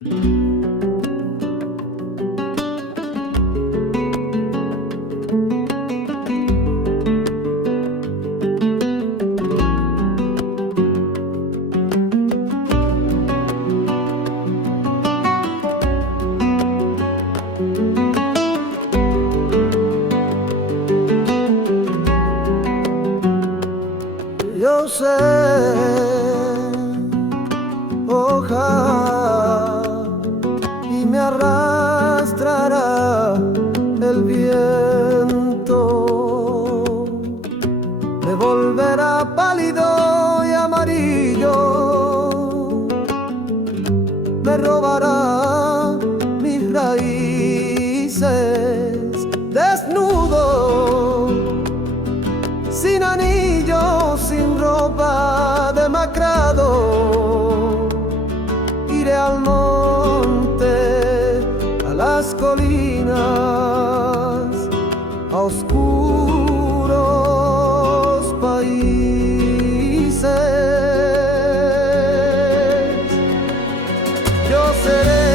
Yo sé, hoja, y me arrastrará el viento, me volverá pálido y amarillo, me robará mis raíces, desnudo, sin anillo, sin ropa, demacrado. Iré al monte, a las colinas, a oscuros países. Yo seré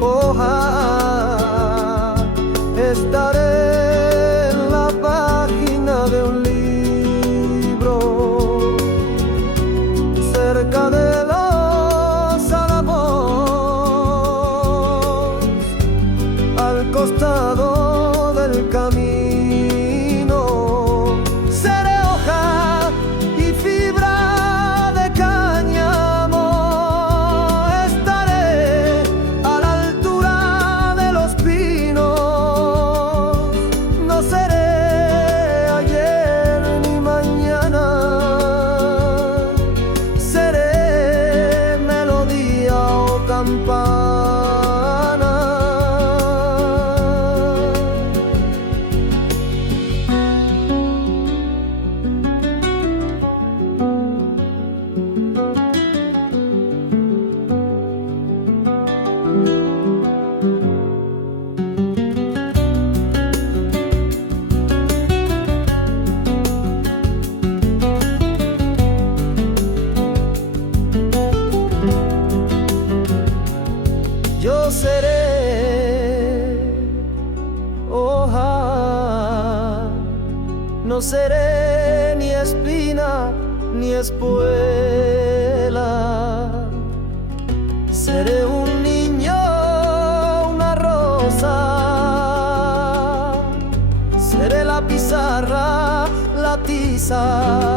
hoja, estaré de un libro, cerca de los álamos, al costado del camino. Seré hoja y fibra de cáñamo, estaré a la altura de los pinos. No seré campana. Yo seré hoja, no seré ni espina ni espuela. Seré un niño, una rosa, seré la pizarra, la tiza.